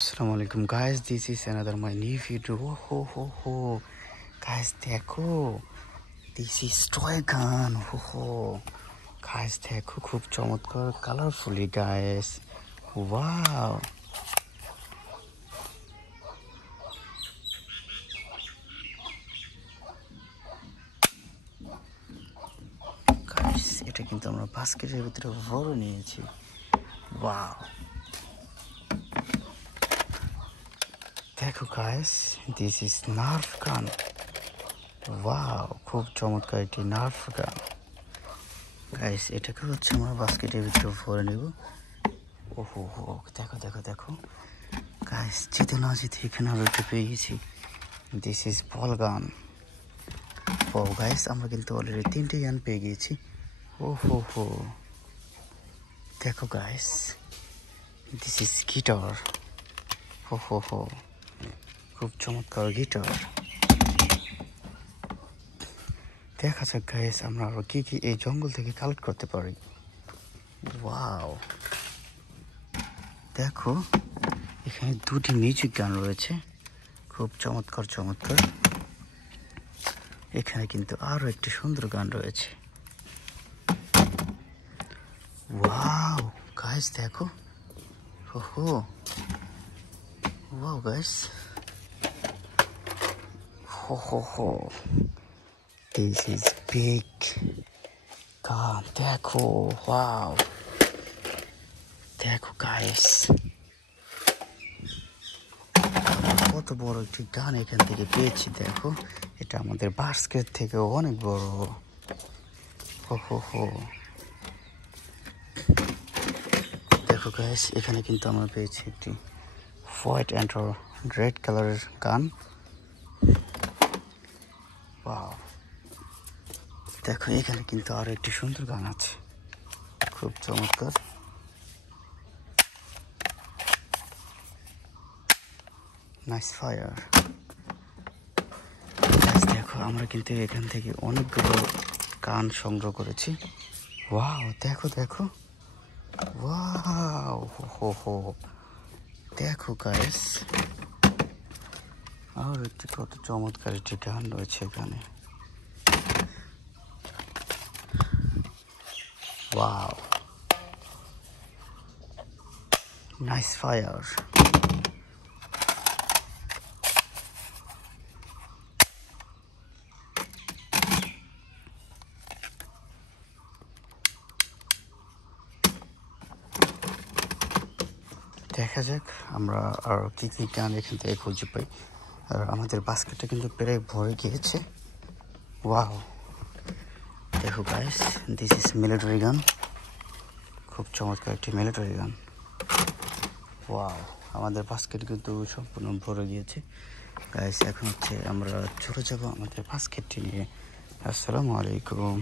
Assalamualaikum guys, this is another my new video. Ho. Guys, देखो, this is toy gun. Ho. Guys, देखो, खूब चमत्कार colorfully guys. Wow. Guys, এটা কিন্তু আমরা বাস্কেটের ভিতরে ভরে নিয়েছি. Wow. देखो guys, this is Nerf gun. Wow, খুব চমৎকার একটি Nerf gun. Guys, এটাকে হচ্ছে আমরা বাস্কেটের ভিতরে ভরে নেব. ওহো, দেখো. Guys, জিতে না জিতে এখানে আমরা একটা পেয়ে গেছি. This is ball gun. Wow guys, আমরা কিন্তু অলরেডি 3টে গান পেয়ে গেছি. ওহো. দেখো guys, this is guitar. ওহো. খুব চমৎকার গিটার. দেখা যাক গাইস আমরা আরো কি এই জঙ্গল থেকে কালেক্ট করতে পারি. ওয়াও, দেখো এখানে দুটি মিউজিক গান রয়েছে, খুব চমৎকার. এখানে কিন্তু আরো একটি সুন্দর গান রয়েছে. ওয়াও গাইস, দেখো. ওহো, wow guys. Ho. This is big gun. দেখো, wow. দেখো guys, কত বড় একটি গান এখান থেকে পেয়েছি. দেখো, এটা আমাদের বাস্কেট থেকে অনেক বড়. হো. দেখো guys, এখানে কিন্তু আমরা পেয়েছি একটি হোয়াইট অ্যান্ড রেড কালারের গান. Wow. দেখো এখানে কিন্তু আরো একটি সুন্দর গান আছে, খুব চমৎকার. Nice fire. দেখো আমরা কিন্তু এখান থেকে অনেকগুলো গান সংগ্রহ করেছি. ওয়াও, দেখো. ওয়াও, হো. দেখো গাইস, আর একটি কত চমৎকার একটি গান রয়েছে এখানে. Wow, nice fire. দেখা যাক আমরা আর কি গান এখান থেকে খুঁজে পাই. আর আমাদের বাস্কেটটা কিন্তু প্রায় ভরে গিয়েছে. ওয়াও, দেখো গাইস, দিস ইজ মিলিটারি গান. খুব চমৎকার একটি মিলিটারি গান. ওয়াও, আমাদের বাস্কেট কিন্তু সম্পূর্ণ ভরে গিয়েছে. গাইস, এখন হচ্ছে আমরা চলে যাব আমাদের বাস্কেটটি নিয়ে. আসসালামু আলাইকুম.